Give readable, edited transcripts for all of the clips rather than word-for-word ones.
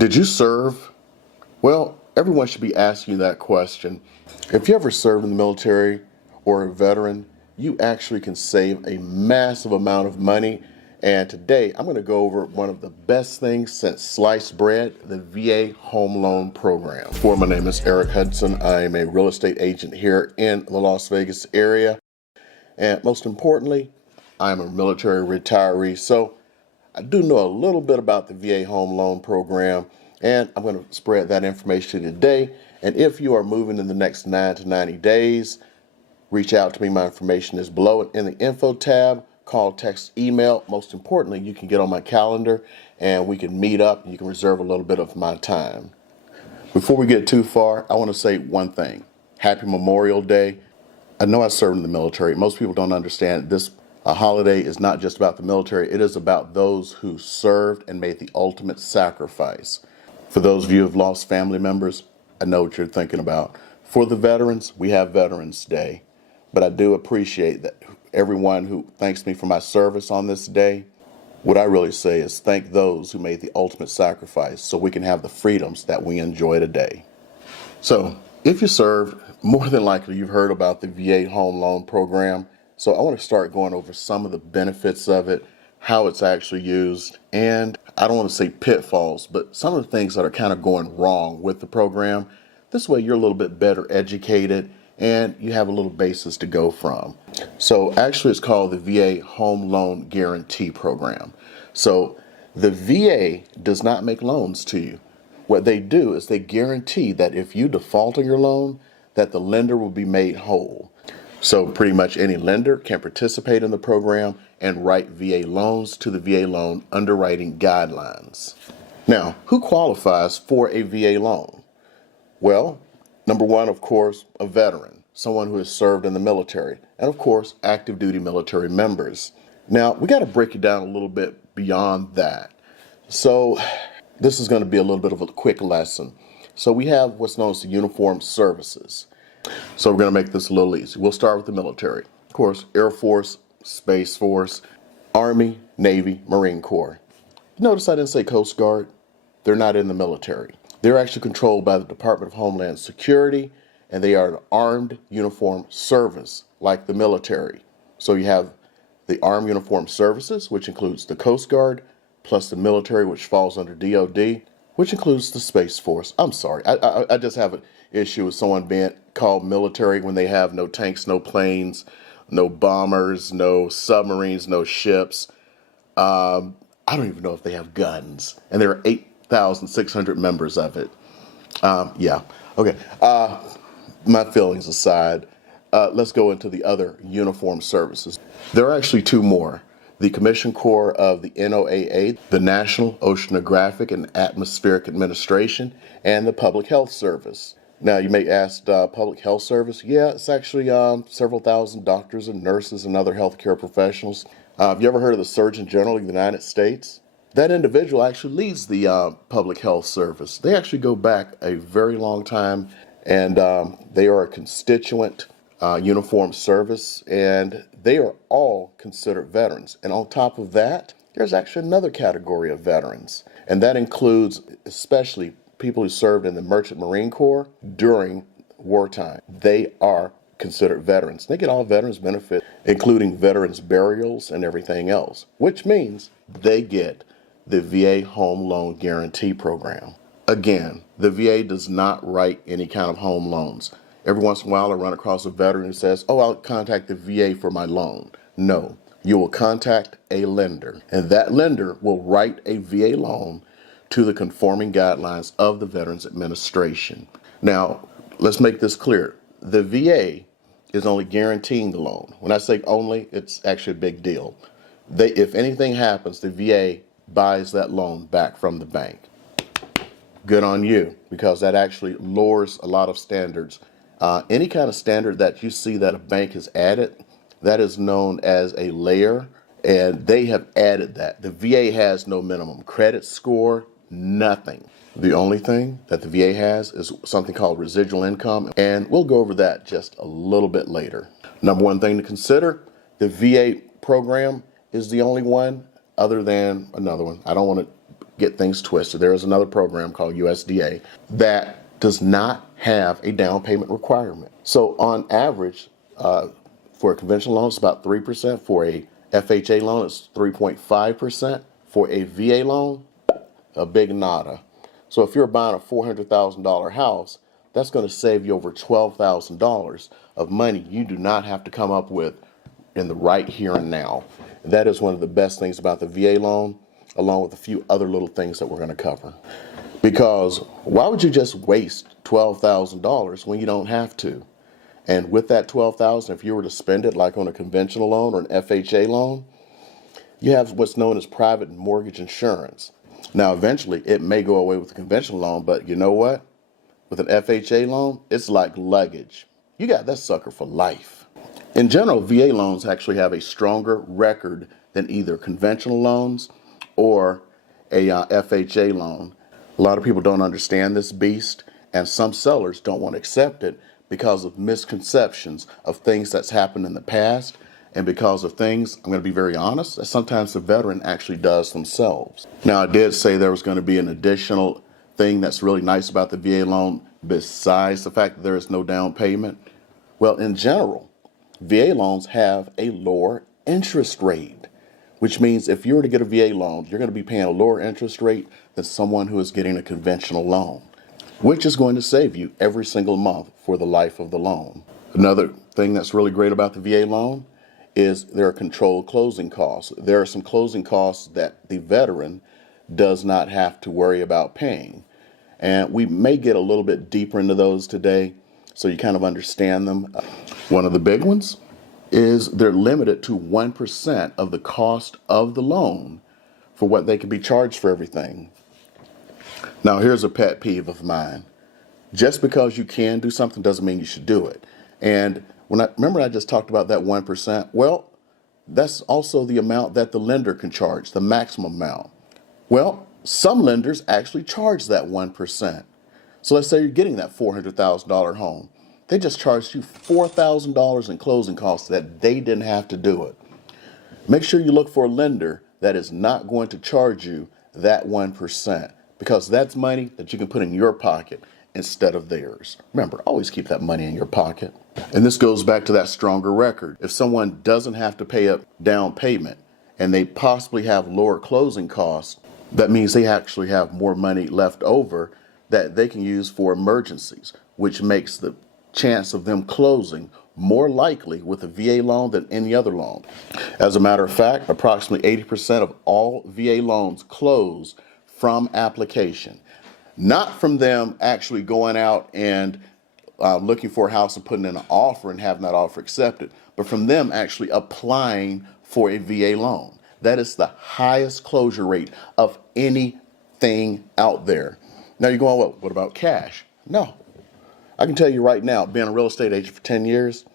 Did you serve? Well, everyone should be asking you that question. If you ever served in the military or a veteran, you actually can save a massive amount of money. And today I'm going to go over one of the best things since sliced bread, the VA Home Loan Program. My name is Eric Hudson. I am a real estate agent here in the Las Vegas area. And most importantly, I'm a military retiree. So I do know a little bit about the VA Home Loan Program, and I'm going to spread that information today. And if you are moving in the next 9 to 90 days, reach out to me. My information is below in the info tab. Call, text, email. Most importantly, you can get on my calendar and we can meet up. You can reserve a little bit of my time. Before we get too far, I want to say one thing. Happy Memorial Day. I know I served in the military. Most people don't understand this. A holiday is not just about the military. It is about those who served and made the ultimate sacrifice. For those of you who have lost family members, I know what you're thinking about. For the veterans, we have Veterans Day. But I do appreciate that everyone who thanks me for my service on this day. What I really say is thank those who made the ultimate sacrifice so we can have the freedoms that we enjoy today. So if you served, more than likely you've heard about the VA Home Loan Program. So I want to start going over some of the benefits of it, how it's actually used, and I don't want to say pitfalls, but some of the things that are kind of going wrong with the program. This way you're a little bit better educated and you have a little basis to go from. So actually it's called the VA Home Loan Guarantee Program. So the VA does not make loans to you. What they do is they guarantee that if you default on your loan, that the lender will be made whole. So pretty much any lender can participate in the program and write VA loans to the VA loan underwriting guidelines. Now, who qualifies for a VA loan? Well, number one, of course, a veteran, someone who has served in the military, and of course, active duty military members. Now, we got to break it down a little bit beyond that. So this is going to be a little bit of a quick lesson. So we have what's known as the uniformed services. So we're going to make this a little easy. We'll start with the military. Of course, Air Force, Space Force, Army, Navy, Marine Corps. Notice I didn't say Coast Guard. They're not in the military. They're actually controlled by the Department of Homeland Security, and they are an armed uniformed service like the military. So you have the Armed Uniformed Services, which includes the Coast Guard, plus the military, which falls under DOD, which includes the Space Force. I'm sorry, I just have an issue with someone being called military when they have no tanks, no planes, no bombers, no submarines, no ships. I don't even know if they have guns, and there are 8,600 members of it. Yeah, okay. My feelings aside, let's go into the other uniformed services. There are actually two more. The Commissioned Corps of the NOAA, the National Oceanographic and Atmospheric Administration, and the Public Health Service. Now, you may ask, Public Health Service? Yeah, it's actually several thousand doctors and nurses and other healthcare professionals. Have you ever heard of the Surgeon General of the United States? That individual actually leads the Public Health Service. They actually go back a very long time, and they are a constituent uniformed service, and they are all considered veterans. And on top of that, there's actually another category of veterans, and that includes especially people who served in the Merchant Marine Corps during wartime. They are considered veterans. They get all veterans benefits, including veterans burials and everything else, which means they get the VA Home Loan Guarantee Program. Again, the VA does not write any kind of home loans. Every once in a while I run across a veteran who says, oh, I'll contact the VA for my loan. No, you will contact a lender, and that lender will write a VA loan to the conforming guidelines of the Veterans Administration. Now, let's make this clear. The VA is only guaranteeing the loan. When I say only, it's actually a big deal. If anything happens, the VA buys that loan back from the bank. Good on you, because that actually lowers a lot of standards. Any kind of standard that you see that a bank has added, that is known as a layer, and they have added that. The VA has no minimum credit score, nothing. The only thing that the VA has is something called residual income, and we'll go over that just a little bit later. Number one thing to consider, the VA program is the only one other than another one. I don't want to get things twisted. There is another program called USDA that does not have a down payment requirement. So on average, for a conventional loan, it's about 3%. For a FHA loan, it's 3.5%. For a VA loan, a big nada. So if you're buying a $400,000 house, that's going to save you over $12,000 of money you do not have to come up with in the right here and now. That is one of the best things about the VA loan, along with a few other little things that we're going to cover. Because why would you just waste $12,000 when you don't have to? And with that $12,000, if you were to spend it like on a conventional loan or an FHA loan, you have what's known as private mortgage insurance. Now, eventually, it may go away with the conventional loan, but you know what? With an FHA loan, it's like luggage. You got that sucker for life. In general, VA loans actually have a stronger record than either conventional loans or a FHA loan. A lot of people don't understand this beast, and some sellers don't want to accept it because of misconceptions of things that's happened in the past, and because of things, I'm going to be very honest, that sometimes the veteran actually does themselves. Now, I did say there was going to be an additional thing that's really nice about the VA loan besides the fact that there is no down payment. Well, in general, VA loans have a lower interest rate, which means if you were to get a VA loan, you're going to be paying a lower interest rate than someone who is getting a conventional loan, which is going to save you every single month for the life of the loan. Another thing that's really great about the VA loan is there are controlled closing costs. There are some closing costs that the veteran does not have to worry about paying. And we may get a little bit deeper into those today so you kind of understand them. One of the big ones is they're limited to 1% of the cost of the loan for what they can be charged for everything. Now, here's a pet peeve of mine. Just because you can do something doesn't mean you should do it. And remember I just talked about that 1%? Well, that's also the amount that the lender can charge, the maximum amount. Well, some lenders actually charge that 1%. So let's say you're getting that $400,000 home. They just charged you $4,000 in closing costs that they didn't have to do it. Make sure you look for a lender that is not going to charge you that 1%, because that's money that you can put in your pocket instead of theirs. Remember, always keep that money in your pocket. And this goes back to that stronger record. If someone doesn't have to pay a down payment and they possibly have lower closing costs, that means they actually have more money left over that they can use for emergencies, which makes the chance of them closing more likely with a VA loan than any other loan. As a matter of fact, approximately 80% of all VA loans close from application. Not from them actually going out and looking for a house and putting in an offer and having that offer accepted, but from them actually applying for a VA loan. That is the highest closure rate of anything out there. Now you're going, well, what about cash? No. I can tell you right now, being a real estate agent for 10 years,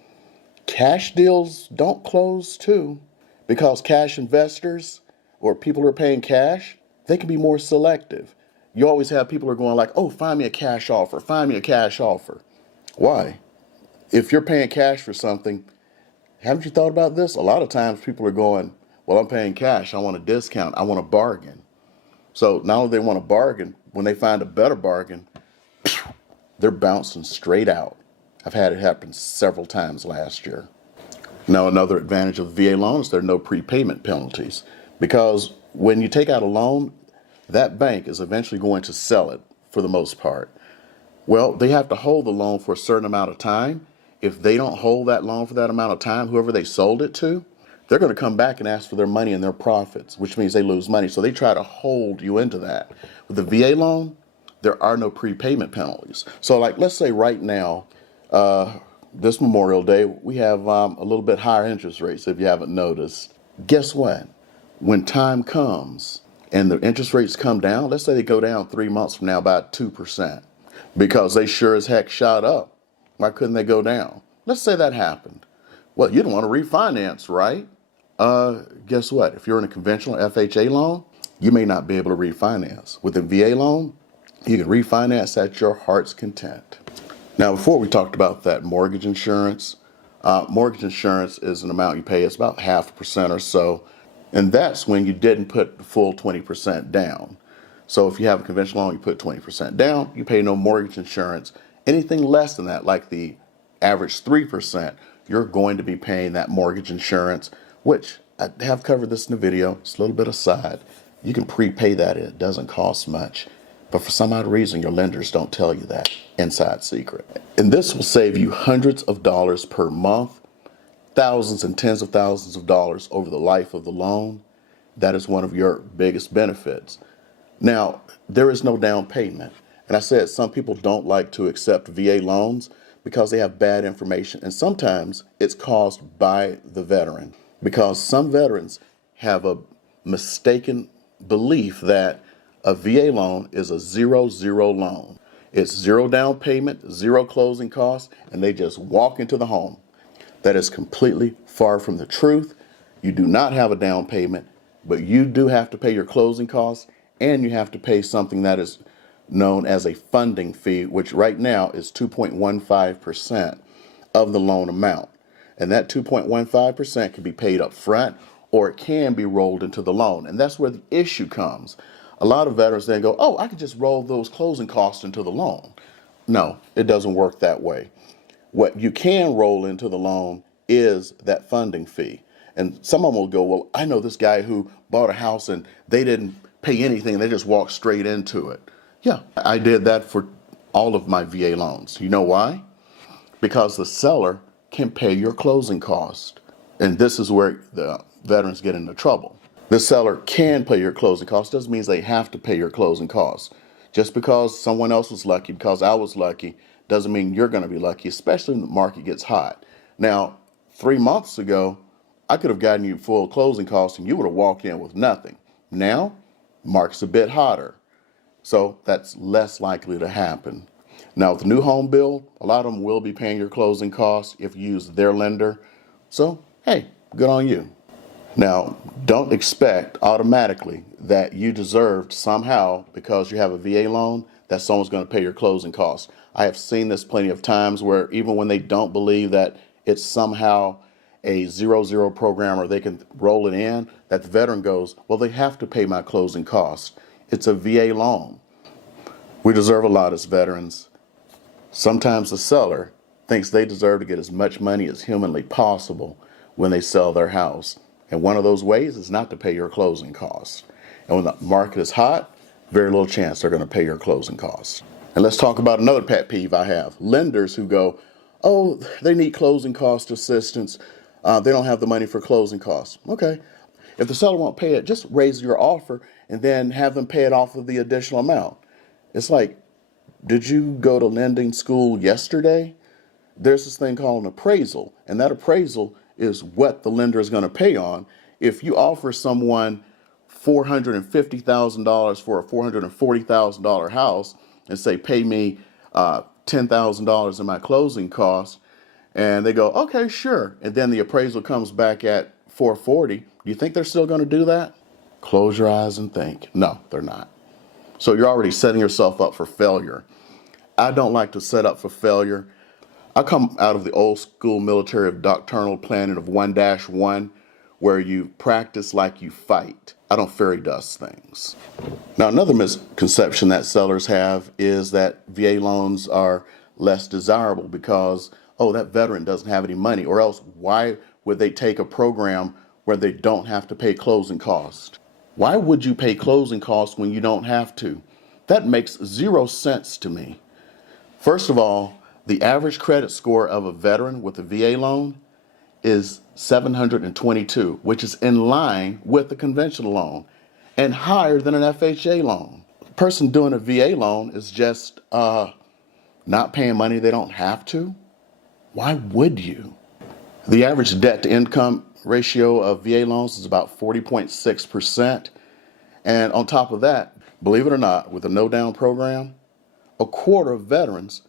cash deals don't close too, because cash investors or people who are paying cash, they can be more selective. You always have people who are going like, oh, find me a cash offer, find me a cash offer. Why? If you're paying cash for something, haven't you thought about this? A lot of times people are going, well, I'm paying cash, I want a discount, I want a bargain. So not only do they want a bargain, when they find a better bargain, they're bouncing straight out. I've had it happen several times last year. Now, another advantage of the VA loan is there are no prepayment penalties, because when you take out a loan, that bank is eventually going to sell it for the most part. Well, they have to hold the loan for a certain amount of time. If they don't hold that loan for that amount of time, whoever they sold it to, they're going to come back and ask for their money and their profits, which means they lose money. So they try to hold you into that. With the VA loan, there are no prepayment penalties. So like, let's say right now, this Memorial Day, we have a little bit higher interest rates, if you haven't noticed. Guess what? When time comes and the interest rates come down, let's say they go down 3 months from now about 2%, because they sure as heck shot up. Why couldn't they go down? Let's say that happened. Well, you don't want to refinance, right? Guess what? If you're in a conventional FHA loan, you may not be able to refinance. With a VA loan, you can refinance at your heart's content. Now, before we talked about that mortgage insurance is an amount you pay. It's about 0.5% or so. And that's when you didn't put the full 20% down. So if you have a conventional loan, you put 20% down, you pay no mortgage insurance. Anything less than that, like the average 3%, you're going to be paying that mortgage insurance, which I have covered this in the video. It's a little bit aside. You can prepay that. It doesn't cost much. But for some odd reason, your lenders don't tell you that inside secret. And this will save you hundreds of dollars per month, thousands and tens of thousands of dollars over the life of the loan. That is one of your biggest benefits. Now, there is no down payment. And I said some people don't like to accept VA loans because they have bad information. And sometimes it's caused by the veteran, because some veterans have a mistaken belief that a VA loan is a 0-0 loan. It's zero down payment, zero closing costs, and they just walk into the home. That is completely far from the truth. You do not have a down payment, but you do have to pay your closing costs, and you have to pay something that is known as a funding fee, which right now is 2.15% of the loan amount. And that 2.15% can be paid up front, or it can be rolled into the loan. And that's where the issue comes. A lot of veterans then go, oh, I could just roll those closing costs into the loan. No, it doesn't work that way. What you can roll into the loan is that funding fee. And some of them will go, well, I know this guy who bought a house and they didn't pay anything. They just walked straight into it. Yeah, I did that for all of my VA loans. You know why? Because the seller can pay your closing cost. And this is where the veterans get into trouble. The seller can pay your closing costs. Doesn't mean they have to pay your closing costs. Just because someone else was lucky, because I was lucky, doesn't mean you're going to be lucky, especially when the market gets hot. Now, 3 months ago, I could have gotten you full closing costs and you would have walked in with nothing. Now, market's a bit hotter, so that's less likely to happen. Now, with the new home bill, a lot of them will be paying your closing costs if you use their lender. So, hey, good on you. Now, don't expect automatically that you deserved somehow, because you have a VA loan, that someone's going to pay your closing costs. I have seen this plenty of times where even when they don't believe that it's somehow a 0-0 program or they can roll it in, that the veteran goes, well, they have to pay my closing costs. It's a VA loan. We deserve a lot as veterans. Sometimes the seller thinks they deserve to get as much money as humanly possible when they sell their house. And one of those ways is not to pay your closing costs. And when the market is hot, very little chance they're going to pay your closing costs. And let's talk about another pet peeve I have. Lenders who go, oh, they need closing cost assistance. They don't have the money for closing costs. Okay. If the seller won't pay it, just raise your offer and then have them pay it off of the additional amount. It's like, did you go to lending school yesterday? There's this thing called an appraisal, and that appraisal is what the lender is going to pay on. If you offer someone $450,000 for a $440,000 house and say, pay me $10,000 in my closing costs, and they go, okay, sure. And then the appraisal comes back at 440. Do you think they're still going to do that? Close your eyes and think. No, they're not. So you're already setting yourself up for failure. I don't like to set up for failure. I come out of the old school military of doctrinal planning of 1-1, where you practice like you fight. I don't fairy dust things. Now, another misconception that sellers have is that VA loans are less desirable because, oh, that veteran doesn't have any money, or else why would they take a program where they don't have to pay closing costs? Why would you pay closing costs when you don't have to? That makes 0 sense to me. First of all, the average credit score of a veteran with a VA loan is 722, which is in line with the conventional loan and higher than an FHA loan. The person doing a VA loan is just not paying money they don't have to. Why would you? The average debt to income ratio of VA loans is about 40.6%. And on top of that, believe it or not, with a no down program, a quarter of veterans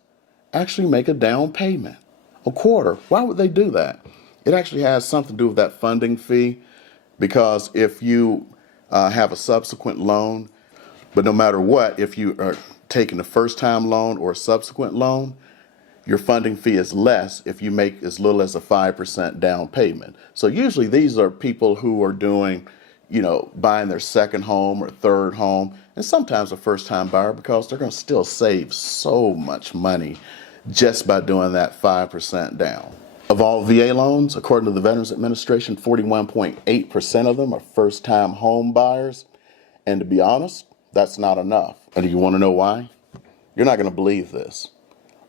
actually make a down payment. A quarter. Why would they do that? It actually has something to do with that funding fee, because if you have a subsequent loan, but no matter what, if you are taking a first time loan or a subsequent loan, your funding fee is less if you make as little as a 5% down payment. So usually these are people who are doing, buying their second home or third home, and sometimes a first-time buyer, because they're going to still save so much money just by doing that 5% down. Of all VA loans, according to the Veterans Administration, 41.8% of them are first-time home buyers. And to be honest, that's not enough. And do you want to know why? You're not going to believe this.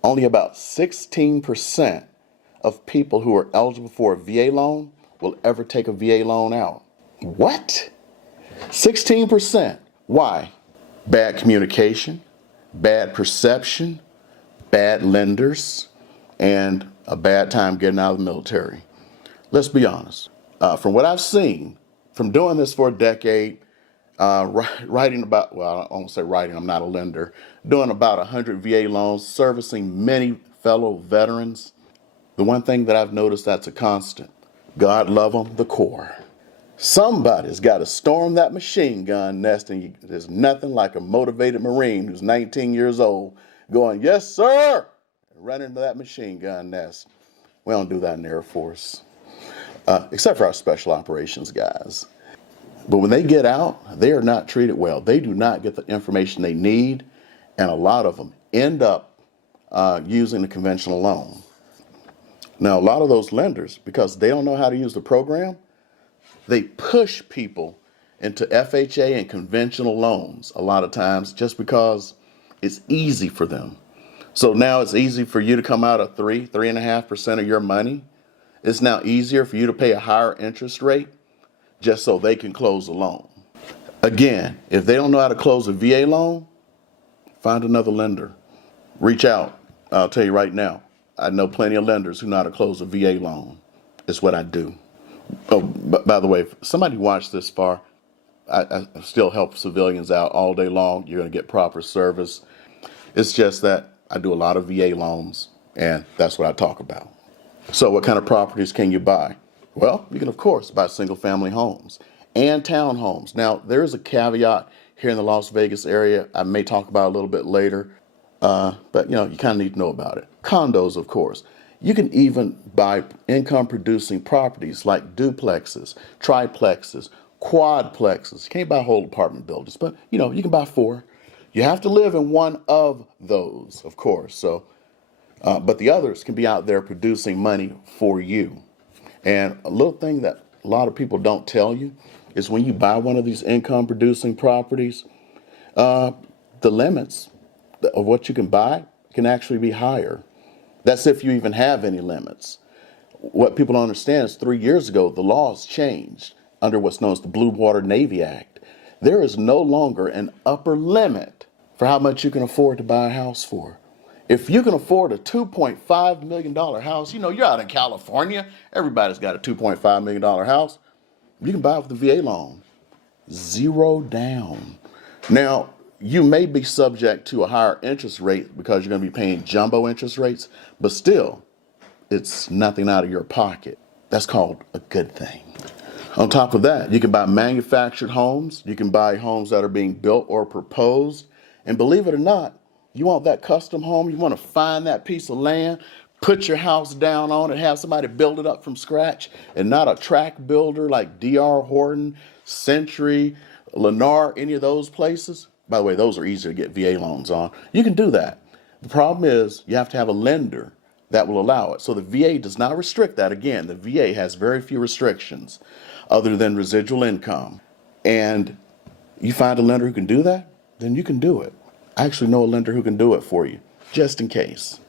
Only about 16% of people who are eligible for a VA loan will ever take a VA loan out. What? 16%. Why? Bad communication, bad perception, bad lenders, and a bad time getting out of the military. Let's be honest. From what I've seen, from doing this for a decade, writing about, well, I won't say writing, I'm not a lender, doing about 100 VA loans, servicing many fellow veterans, the one thing that I've noticed that's a constant: God love them, the Corps. Somebody's got to storm that machine gun nest, and there's nothing like a motivated Marine who's 19 years old going, "Yes, sir," and run into that machine gun nest. We don't do that in the Air Force, except for our special operations guys. But when they get out, they are not treated well. They do not get the information they need, and a lot of them end up using the conventional loan. Now, a lot of those lenders, because they don't know how to use the program, they push people into FHA and conventional loans a lot of times just because it's easy for them. So now it's easy for you to come out of 3.5% of your money. It's now easier for you to pay a higher interest rate just so they can close a loan. Again, if they don't know how to close a VA loan, find another lender. Reach out. I'll tell you right now, I know plenty of lenders who know how to close a VA loan. It's what I do. Oh, by the way, if somebody watched this far, I still help civilians out all day long. You're going to get proper service. It's just that I do a lot of VA loans, and that's what I talk about. So what kind of properties can you buy? Well, you can, of course, buy single-family homes and townhomes. Now, there is a caveat here in the Las Vegas area I may talk about a little bit later, but, you kind of need to know about it. Condos, of course. You can even buy income-producing properties like duplexes, triplexes, quadplexes. You can't buy whole apartment buildings, but, you can buy 4. You have to live in one of those, of course. So, but the others can be out there producing money for you. And a little thing that a lot of people don't tell you is when you buy one of these income-producing properties, the limits of what you can buy can actually be higher. That's if you even have any limits. What people don't understand is 3 years ago, the laws changed under what's known as the Blue Water Navy Act. There is no longer an upper limit for how much you can afford to buy a house for. If you can afford a $2.5 million house, you're out in California, everybody's got a $2.5 million house, you can buy it with a VA loan. 0 down. Now, you may be subject to a higher interest rate because you're going to be paying jumbo interest rates, but still, it's nothing out of your pocket. That's called a good thing. On top of that, you can buy manufactured homes. You can buy homes that are being built or proposed. And believe it or not, you want that custom home, you want to find that piece of land, put your house down on it, have somebody build it up from scratch, and not a track builder like D.R. Horton, Century, Lennar, any of those places. By the way, those are easier to get VA loans on. You can do that. The problem is you have to have a lender that will allow it. So the VA does not restrict that. Again, the VA has very few restrictions other than residual income. And you find a lender who can do that, then you can do it. I actually know a lender who can do it for you, just in case.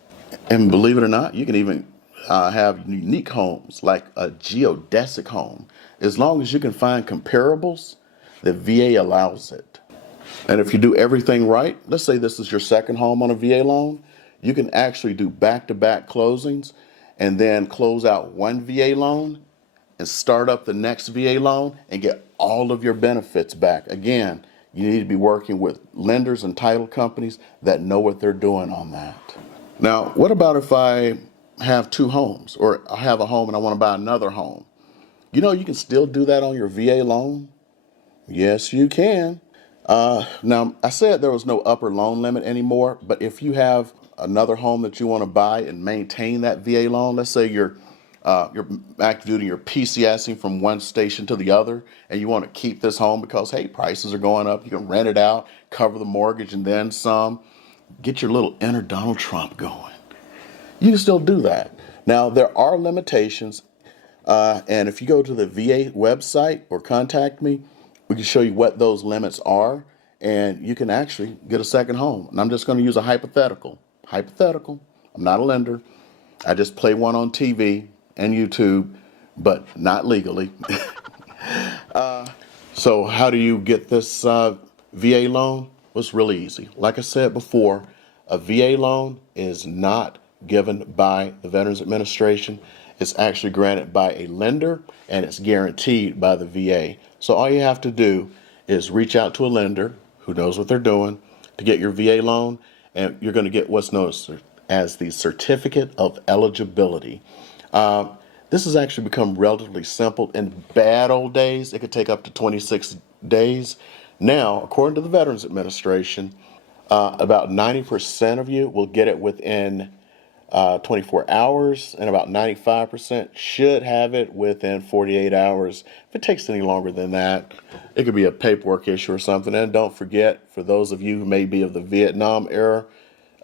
And believe it or not, you can even have unique homes like a geodesic home. As long as you can find comparables, the VA allows it. And if you do everything right, let's say this is your second home on a VA loan, you can actually do back-to-back closings and then close out one VA loan and start up the next VA loan and get all of your benefits back. Again, you need to be working with lenders and title companies that know what they're doing on that. Now, what about if I have 2 homes, or I have a home and I want to buy another home? You can still do that on your VA loan. Yes, you can. Now, I said there was no upper loan limit anymore, but if you have another home that you want to buy and maintain that VA loan, let's say you're you're activating your PCSing from one station to the other, and you want to keep this home because, hey, prices are going up. You can rent it out, cover the mortgage, and then some. Get your little inner Donald Trump going. You can still do that. Now, there are limitations, and if you go to the VA website or contact me, we can show you what those limits are, and you can actually get a second home. And I'm just going to use a hypothetical. Hypothetical. I'm not a lender. I just play one on TV and YouTube, but not legally. So how do you get this VA loan? Well, it's really easy. Like I said before, a VA loan is not given by the Veterans Administration. It's actually granted by a lender, and it's guaranteed by the VA. So all you have to do is reach out to a lender who knows what they're doing to get your VA loan, and you're going to get what's known as the Certificate of Eligibility. This has actually become relatively simple. In bad old days, it could take up to 26 days. Now, according to the Veterans Administration, about 90% of you will get it within 24 hours, and about 95% should have it within 48 hours. If it takes any longer than that, it could be a paperwork issue or something. And don't forget, for those of you who may be of the Vietnam era,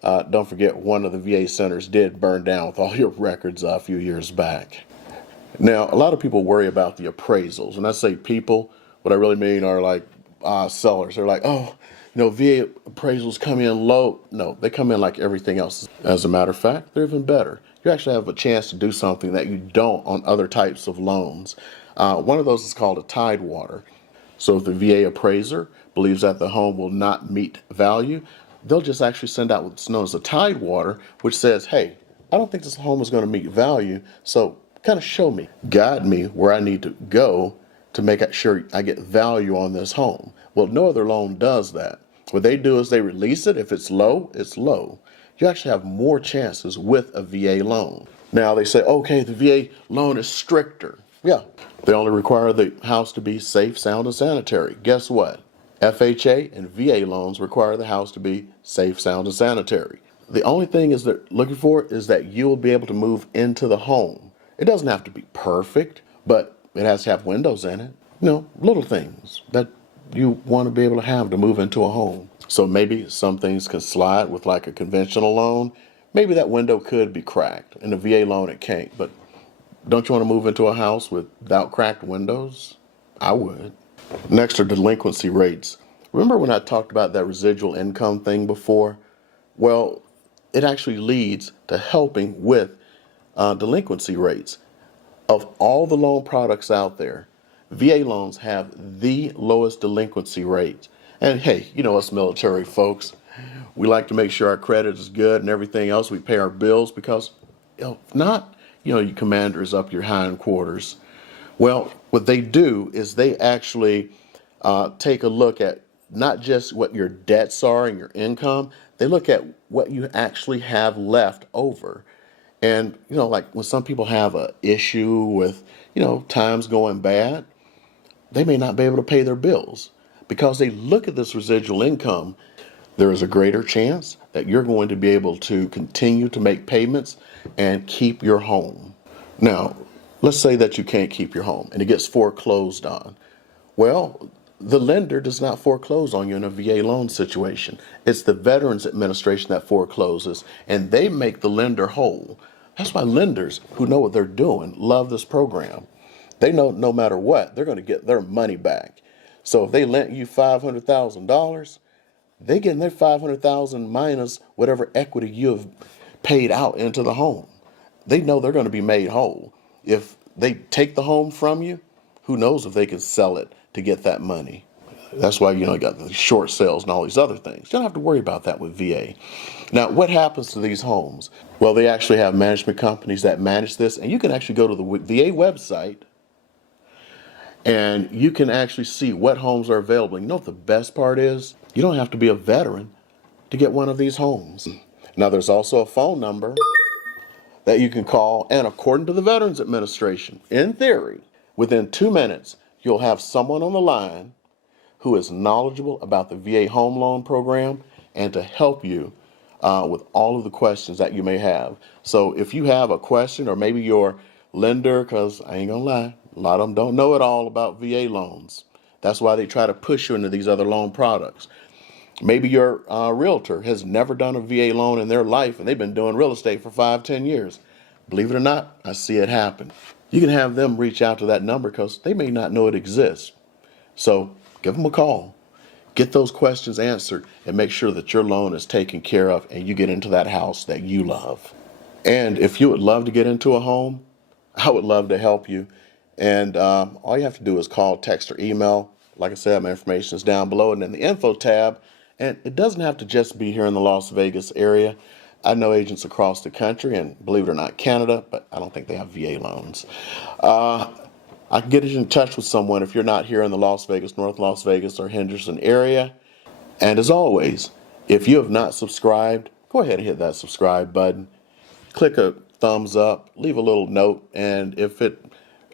don't forget one of the VA centers did burn down with all your records a few years back. Now, a lot of people worry about the appraisals. When I say people, what I really mean are like sellers. They're like, oh, VA appraisals come in low. No, they come in like everything else. As a matter of fact, they're even better. You actually have a chance to do something that you don't on other types of loans. One of those is called a tidewater. So if the VA appraiser believes that the home will not meet value, they'll just actually send out what's known as a tidewater, which says, hey, I don't think this home is going to meet value, so kind of show me, guide me where I need to go to make sure I get value on this home. Well, no other loan does that. What they do is they release it. If it's low, it's low. You actually have more chances with a VA loan. Now they say, okay, the VA loan is stricter. Yeah, they only require the house to be safe, sound, and sanitary. Guess what? FHA and VA loans require the house to be safe, sound, and sanitary. The only thing is they're looking for is that you will be able to move into the home. It doesn't have to be perfect, but it has to have windows in it. Little things that you want to be able to have to move into a home. So maybe some things can slide with like a conventional loan. Maybe that window could be cracked. In a VA loan, it can't. But don't you want to move into a house without cracked windows? I would. Next are delinquency rates. Remember when I talked about that residual income thing before? Well, it actually leads to helping with delinquency rates. Of all the loan products out there, VA loans have the lowest delinquency rate. And hey, us military folks, we like to make sure our credit is good and everything else. We pay our bills because if not, your commander is up your hindquarters. Well, what they do is they actually take a look at not just what your debts are and your income, they look at what you actually have left over. And, like when some people have an issue with, times going bad, they may not be able to pay their bills. Because they look at this residual income, there is a greater chance that you're going to be able to continue to make payments and keep your home. Now, let's say that you can't keep your home and it gets foreclosed on. Well, the lender does not foreclose on you in a VA loan situation. It's the Veterans Administration that forecloses, and they make the lender whole. That's why lenders who know what they're doing love this program. They know no matter what, they're going to get their money back. So if they lent you $500,000, they get their $500,000 minus whatever equity you have paid out into the home. They know they're going to be made whole. If they take the home from you, who knows if they can sell it to get that money. That's why, you got the short sales and all these other things. You don't have to worry about that with VA. Now, what happens to these homes? Well, they actually have management companies that manage this, and you can actually go to the VA website and you can actually see what homes are available. You know what the best part is? You don't have to be a veteran to get one of these homes. Now, there's also a phone number that you can call, and according to the Veterans Administration, in theory, within 2 minutes, you'll have someone on the line who is knowledgeable about the VA home loan program and to help you with all of the questions that you may have. So if you have a question, or maybe your lender, because I ain't gonna lie, a lot of them don't know it all about VA loans. That's why they try to push you into these other loan products. Maybe your realtor has never done a VA loan in their life and they've been doing real estate for 5, 10 years. Believe it or not, I see it happen. You can have them reach out to that number because they may not know it exists. So give them a call. Get those questions answered and make sure that your loan is taken care of and you get into that house that you love. And if you would love to get into a home, I would love to help you. And all you have to do is call, text, or email. Like I said, my information is down below and in the info tab. And it doesn't have to just be here in the Las Vegas area. I know agents across the country and, believe it or not, Canada, but I don't think they have VA loans. I can get you in touch with someone if you're not here in the Las Vegas, North Las Vegas, or Henderson area. And as always, if you have not subscribed, go ahead and hit that subscribe button. Click a thumbs up, leave a little note, and if it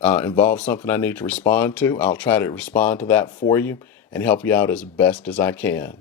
involves something I need to respond to, I'll try to respond to that for you and help you out as best as I can.